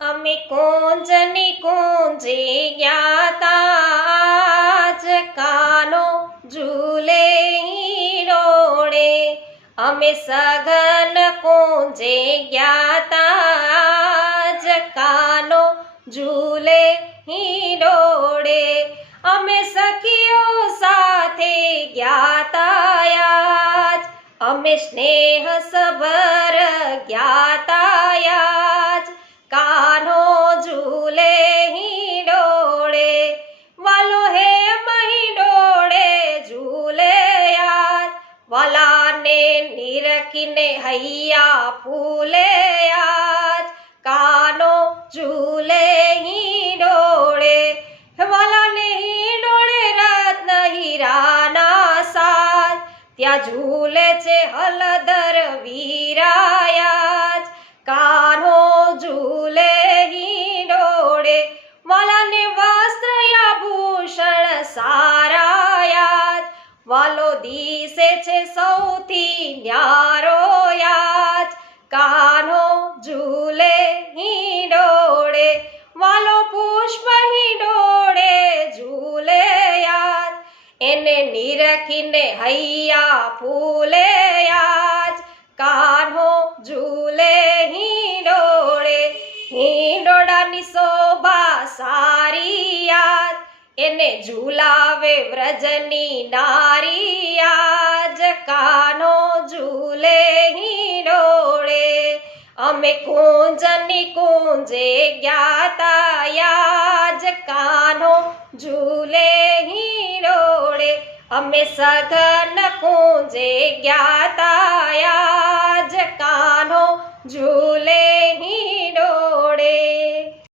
અમે કુંજની કુંજે ગયા તા, જ કાનો ઝૂલે હિંડોળે. અમે સઘન કુંજે ગયા તા, જ કાનો ઝૂલે હિંડોળે. અમે સખીઓ સાથે ગયા તા યાજ, અમે સ્નેહ સભર ગયા તા યાજ. કાનો ઝૂલે હિંડોળે, વાલો હે મહિંડોળે ઝૂલે યાર. વાલાને નિરખીને હૈયા ફૂલે યાર. કાનો ઝૂલે હિંડોળે, વાલાને હિંડોળે રત્ન હીરાના સાજ. ત્યાં ઝૂલે છે હલદર વીરાયા. કાનો ઝૂલે હિંડોળે, વાલાને વસ્ત્ર આભૂષણ સારા યાદ. વાલો દિશે છે સૌથી ન્યારો યાદ. કાનો ઝૂલે હિંડોળે, વાલો પુષ્પ હિંડોળે ઝૂલે યાદ. એને નિરખીને હૈયા ફૂલે યાદ. કાનો ઝૂલે હિંડોળે, હિંડોળાની શોભા સારી યાદ. એને ઝૂલાવે વ્રજની નારી યાદ. કાનો ઝૂલે હિંડોળે, અમે કુંજની કુંજે ગયા તા યાજ. કાનો ઝૂલે હિંડોળે, અમે સઘન કુંજે ગયા તા યાજ. કાનો ઝૂલે